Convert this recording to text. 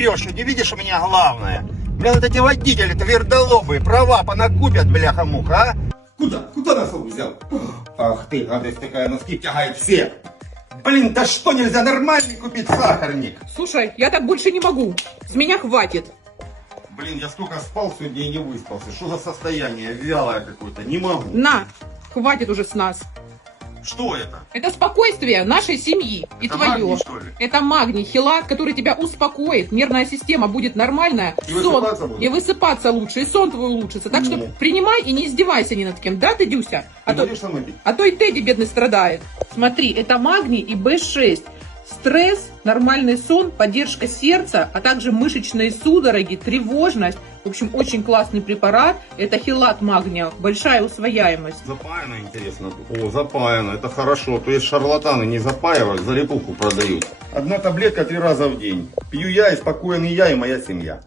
Леша, не видишь у меня главное? Блин, вот эти водители твердолобые, права понакупят, бляха-муха, а? Куда носки взял? Ах ты, гадость такая, носки тягает все. Блин, да что, нельзя нормальный купить сахарник? Слушай, я так больше не могу. С меня хватит. Блин, я столько спал сегодня и не выспался. Что за состояние? Вялое какое-то, не могу. На, хватит уже с нас. Что это? Это спокойствие нашей семьи и Это твое. магний, что ли? Это магний, хелат, который тебя успокоит. Нервная система будет нормальная. И высыпаться будет? И высыпаться лучше, и сон твой улучшится. Так что Нет. принимай и не издевайся ни над кем. Да, ты, Дюся? Ты будешь со мной пить? А то и Тедди бедный страдает. Смотри, это магний и B6. Стресс, нормальный сон, поддержка сердца, а также мышечные судороги, тревожность. В общем, очень классный препарат. Это хелат магния, большая усвояемость. Запаяно, интересно. О, запаяно, это хорошо. То есть шарлатаны не запаивают, за репуху продают. Одна таблетка 3 раза в день. Пью я, и спокойный я, и моя семья.